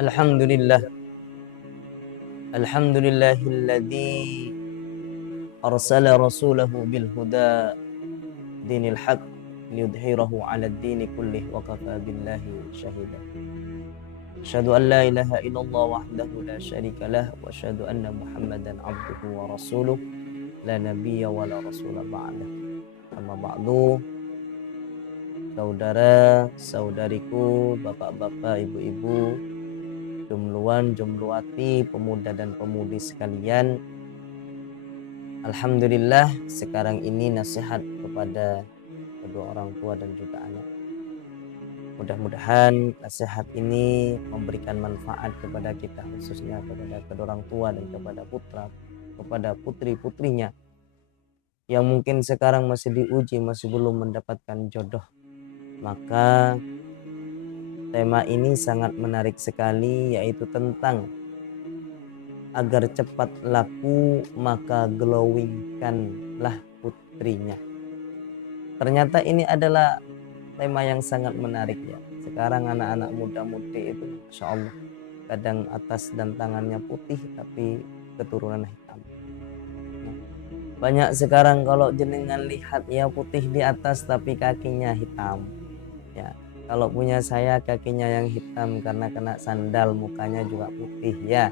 Alhamdulillah, alhamdulillahilladzi arsala rasulahu bil huda dinil haq liyudhhirahu 'alad dini kullih wa kafa billahi syahida. Asyhadu an la ilaha illallah wahdahu la syarika lah wa asyhadu anna Muhammadan 'abduhu wa rasuluh la nabiyya wa la rasula ba'dah. Amma ba'du, saudara-saudariku, bapak-bapak, ibu-ibu, jumluan, jumluati, pemuda dan pemudi sekalian. Alhamdulillah, sekarang ini nasihat kepada kedua orang tua dan juga anak. Mudah-mudahan nasihat ini memberikan manfaat kepada kita, khususnya kepada kedua orang tua dan kepada kepada putri-putrinya yang mungkin sekarang masih diuji, masih belum mendapatkan jodoh. Maka tema ini sangat menarik sekali, yaitu tentang agar cepat laku maka glowingkanlah putrinya. Ternyata ini adalah tema yang sangat menarik ya. Sekarang anak-anak muda-mudi itu Masya Allah, kadang atas dan tangannya putih tapi keturunan hitam. Banyak sekarang kalau jenengan lihat ya, putih di atas tapi kakinya hitam ya. Kalau punya saya kakinya yang hitam karena kena sandal, mukanya juga putih ya.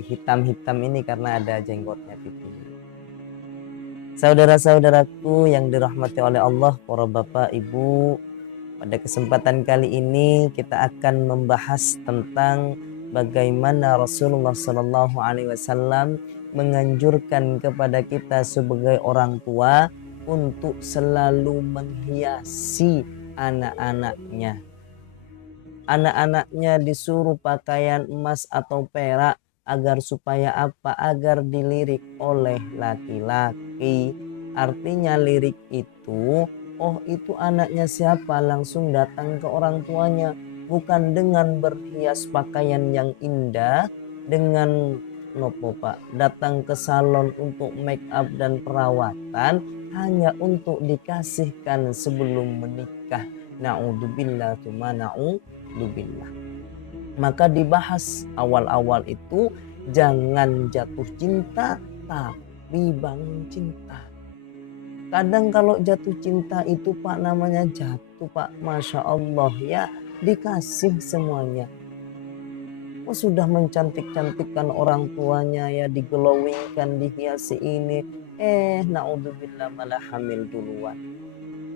Hitam-hitam ini karena ada jenggotnya putih. Saudara-saudaraku yang dirahmati oleh Allah, para bapak, ibu, pada kesempatan kali ini kita akan membahas tentang bagaimana Rasulullah SAW menganjurkan kepada kita sebagai orang tua untuk selalu menghiasi anak-anaknya. Anak-anaknya disuruh pakaian emas atau perak agar supaya apa? Agar dilirik oleh laki-laki. Artinya lirik itu, oh itu anaknya siapa, langsung datang ke orang tuanya. Bukan dengan berhias pakaian yang indah, dengan nopo pak, datang ke salon untuk make up dan perawatan hanya untuk dikasihkan sebelum menikah. Na'udzubillah tsumma na'udzubillah. Maka dibahas awal-awal itu jangan jatuh cinta tapi bangun cinta. Kadang kalau jatuh cinta itu pak namanya jatuh pak, Masya Allah ya, dikasih semuanya. Oh, sudah mencantik-cantikkan orang tuanya ya, diglowingkan, dihiasi ini. Na'udzubillah malah hamil duluan.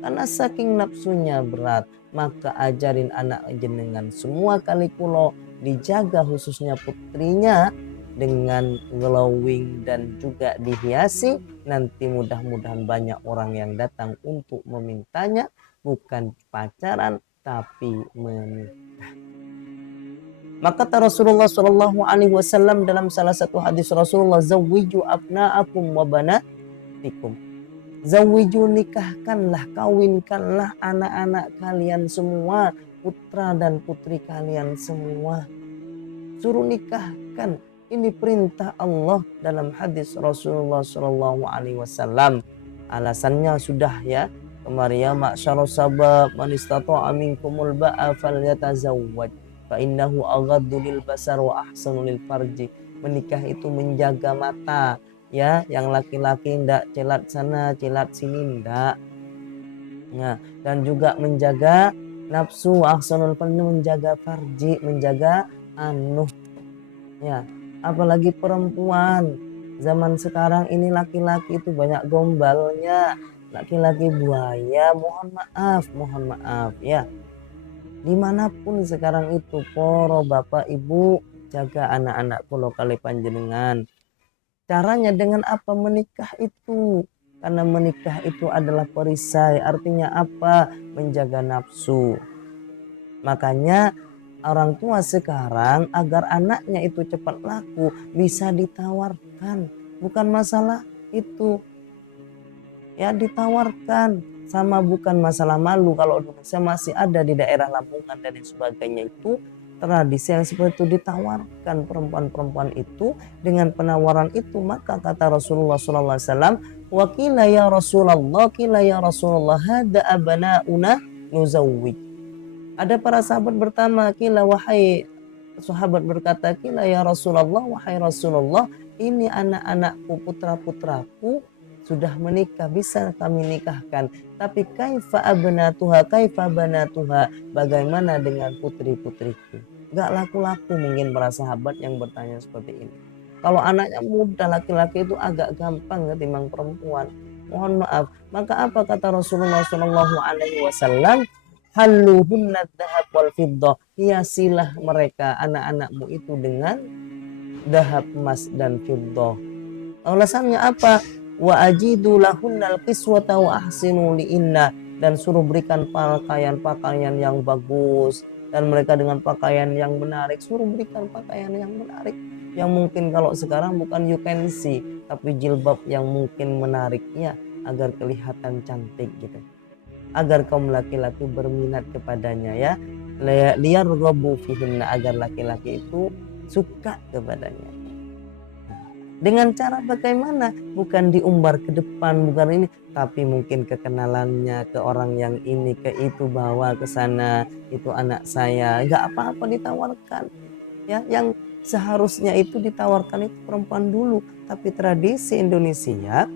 Karena saking nafsunya berat, maka ajarin anak jenengan semua kali kulo dijaga, khususnya putrinya, dengan glowing dan juga dihiasi. Nanti mudah-mudahan banyak orang yang datang untuk memintanya, bukan pacaran tapi menikah. Maka kata Rasulullah SAW dalam salah satu hadis Rasulullah, zawwiju abna'akum wa banatikum. Zawwiju, nikahkanlah, kawinkanlah anak-anak kalian semua, putra dan putri kalian semua. Suruh nikahkan. Ini perintah Allah dalam hadis Rasulullah SAW. Alasannya sudah ya, kemarin ya, ma'syarus sabab man istata'a minkumul ba'a falyatazawwaj fa innahu aghaddu lil basar wa ahsanu lil farji. Menikah itu menjaga mata ya, yang laki-laki ndak celat sana celat sini ndak. Nah, dan juga menjaga nafsu, ahsanul farji, menjaga farji, menjaga anus ya. Apalagi perempuan zaman sekarang ini, laki-laki itu banyak gombalnya, laki-laki buaya, mohon maaf ya. Dimanapun sekarang itu, poro bapak ibu, jaga anak-anak kulo kali panjenengan. Caranya dengan apa? Menikah itu, karena menikah itu adalah perisai. Artinya apa? Menjaga nafsu. Makanya orang tua sekarang agar anaknya itu cepat laku bisa ditawarkan, bukan masalah itu ya, ditawarkan. Sama bukan masalah malu. Kalau Indonesia masih ada di daerah Lamongan dan sebagainya, itu tradisi yang seperti itu, ditawarkan perempuan-perempuan itu. Dengan penawaran itu maka kata Rasulullah SAW, wakila ya Rasulullah, kila ya Rasulullah, hada abanauna nuzawwij. Ada para sahabat bertanya, kila wahai sahabat berkata, "Qila ya Rasulullah, wahai Rasulullah, ini anak-anakku, putra-putraku sudah menikah, bisa kami nikahkan. Tapi kaifa abnatuha, kaifa banatuha, bagaimana dengan putri-putriku?" Gak laku-laku mungkin para sahabat yang bertanya seperti ini. Kalau anaknya muda laki-laki itu agak gampang ketimbang perempuan. Mohon maaf. Maka apa kata Rasulullah Shallallahu Alaihi Wasallam? Haluhunna dahab wal fiddah, hiasilah mereka anak-anakmu itu dengan dahab, emas dan fiddah. Alasannya apa? Wa ajidu lahunnal qiswata wa ahsinu liinna, dan suruh berikan pakaian-pakaian yang bagus, dan mereka dengan pakaian yang menarik, suruh berikan pakaian yang menarik, yang mungkin kalau sekarang bukan you can see, tapi jilbab yang mungkin menariknya agar kelihatan cantik gitu, agar kaum laki-laki berminat kepadanya, ya, liar robu fihinna, agar laki-laki itu suka kepadanya. Dengan cara bagaimana? Bukan diumbar ke depan, bukan ini, tapi mungkin kekenalannya ke orang yang ini, ke itu, bawa ke sana, itu anak saya, nggak apa-apa ditawarkan. Ya, yang seharusnya itu ditawarkan itu perempuan dulu, tapi tradisi Indonesia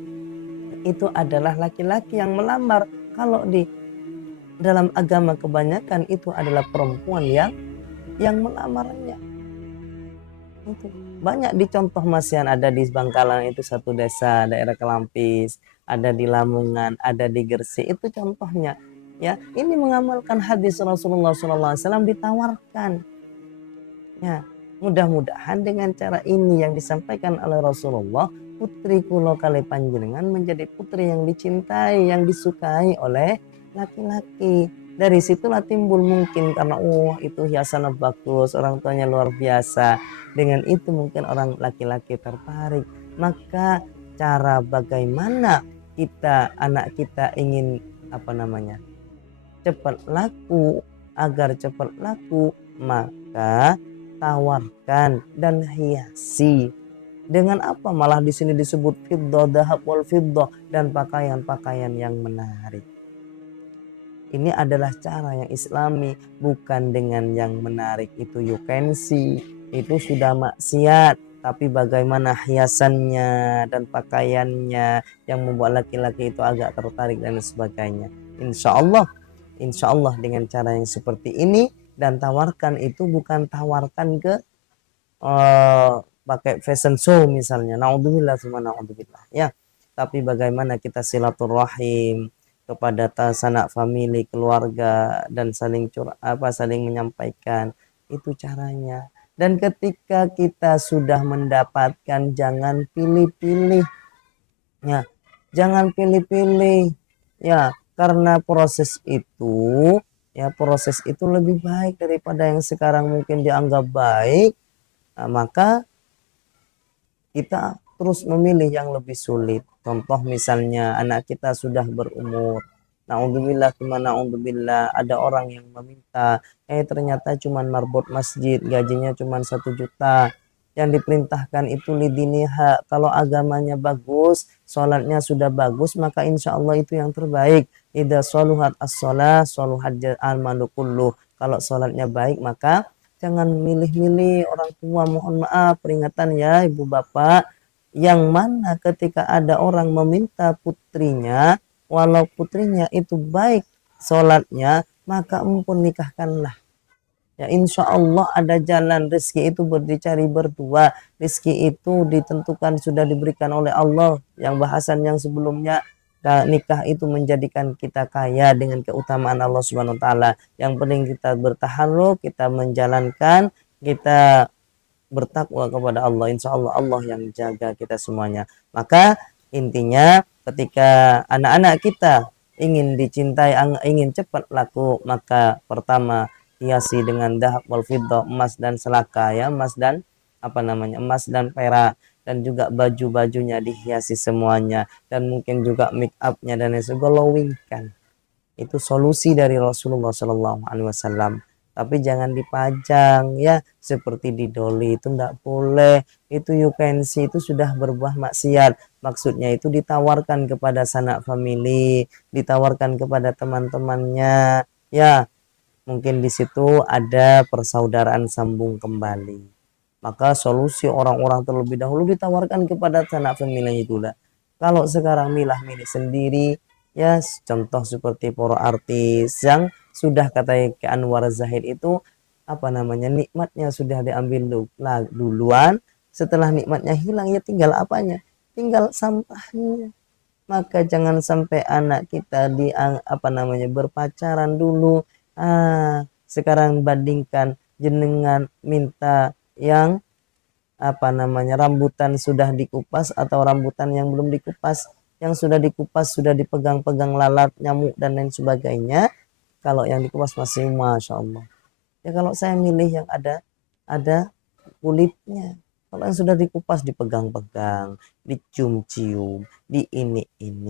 itu adalah laki-laki yang melamar. Kalau di dalam agama kebanyakan itu adalah perempuan yang melamarnya. Itu banyak dicontoh Mas Yan, ada di Bangkalan itu satu desa daerah Kelampis, ada di Lamongan, ada di Gresik, itu contohnya. Ya, ini mengamalkan hadis Rasulullah SAW, ditawarkan. Ya, mudah-mudahan dengan cara ini yang disampaikan oleh Rasulullah, putri kulo kali panjenengan menjadi putri yang dicintai, yang disukai oleh laki-laki. Dari situlah timbul mungkin karena itu hiasannya bagus, orang tuanya luar biasa. Dengan itu mungkin orang laki-laki tertarik. Maka cara bagaimana anak kita ingin cepat laku, agar cepat laku, maka tawarkan dan hiasi. Dengan apa? Malah di sini disebut fiddah, dahab wal fiddah, dan pakaian-pakaian yang menarik. Ini adalah cara yang islami, bukan dengan yang menarik itu you can see, itu sudah maksiat. Tapi bagaimana hiasannya dan pakaiannya yang membuat laki-laki itu agak tertarik dan sebagainya. Insya Allah dengan cara yang seperti ini, dan tawarkan itu bukan tawarkan ke pakai fashion show misalnya, naudzubillah summa naudzubillah, ya, tapi bagaimana kita silaturahim kepada sanak famili, keluarga, dan saling menyampaikan, itu caranya. Dan ketika kita sudah mendapatkan, jangan pilih-pilih, ya, jangan pilih-pilih, ya, karena proses itu lebih baik daripada yang sekarang mungkin dianggap baik. Nah, maka kita terus memilih yang lebih sulit. Contoh misalnya anak kita sudah berumur, naudzubillah, ada orang yang meminta, ternyata cuman marbot masjid, gajinya cuman 1 juta. Yang diperintahkan itu lidiniha, kalau agamanya bagus, sholatnya sudah bagus, maka insya Allah itu yang terbaik. Idza sholuhat as-sholah, sholuhat al-malu kulluh. Kalau sholatnya baik, maka jangan milih-milih orang tua. Mohon maaf, peringatan ya ibu bapak, yang mana ketika ada orang meminta putrinya, walau putrinya itu baik sholatnya, maka empun nikahkanlah. Ya, insya Allah ada jalan. Rezeki itu dicari berdua. Rezeki itu ditentukan, sudah diberikan oleh Allah. Yang bahasan yang sebelumnya, nikah itu menjadikan kita kaya dengan keutamaan Allah Subhanahu Wa Taala. Yang penting kita bertahalluq, kita menjalankan, kita bertakwa kepada Allah. Insya Allah Allah yang jaga kita semuanya. Maka intinya ketika anak-anak kita ingin dicintai, ingin cepat laku, maka pertama hiasi dengan dahab wal fiddah, emas dan selaka, ya, emas dan emas dan perak, dan juga baju-bajunya dihiasi semuanya, dan mungkin juga make upnya dan lain sebagainya, glowing kan. Itu solusi dari Rasulullah Shallallahu Alaihi Wasallam. Tapi jangan dipajang, ya, seperti di doli, itu tidak boleh. Itu you can see, itu sudah berbuah maksiat. Maksudnya itu ditawarkan kepada sanak famili, ditawarkan kepada teman-temannya, ya, mungkin di situ ada persaudaraan sambung kembali. Maka solusi orang-orang terlebih dahulu ditawarkan kepada sanak famili itulah. Kalau sekarang milah-milih sendiri, ya contoh seperti para artis yang sudah kata ke Anwar Zahid itu apa namanya nikmatnya sudah diambil duluan, setelah nikmatnya hilang ya tinggal apanya? Tinggal sampahnya. Maka jangan sampai anak kita apa namanya berpacaran dulu. Sekarang bandingkan jenengan minta yang apa namanya rambutan sudah dikupas atau rambutan yang belum dikupas. Yang sudah dikupas sudah dipegang-pegang lalat, nyamuk dan lain sebagainya. Kalau yang dikupas masih masya Allah. Ya kalau saya milih yang ada kulitnya. Kalau yang sudah dikupas dipegang-pegang, dicium-cium, di ini.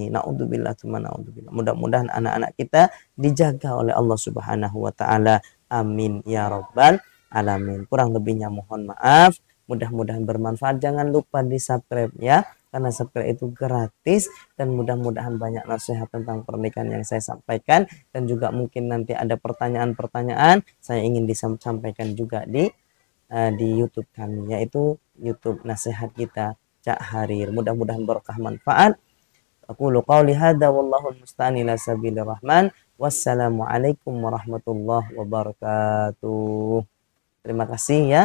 Naudzubillah cuma naudzubillah. Mudah-mudahan anak-anak kita dijaga oleh Allah Subhanahu wa taala. Amin ya rabbal alamin. Kurang lebihnya mohon maaf. Mudah-mudahan bermanfaat. Jangan lupa di-subscribe ya. Karena subscribe itu gratis dan mudah-mudahan banyak nasihat tentang pernikahan yang saya sampaikan dan juga mungkin nanti ada pertanyaan-pertanyaan saya ingin disampaikan juga di YouTube kami yaitu YouTube Nasihat Kita Cak Harir. Mudah-mudahan berkah manfaat. Aku qauli hadza wallahu musta'an ila sabilir rahman. Wassalamualaikum warahmatullahi wabarakatuh. Terima kasih ya.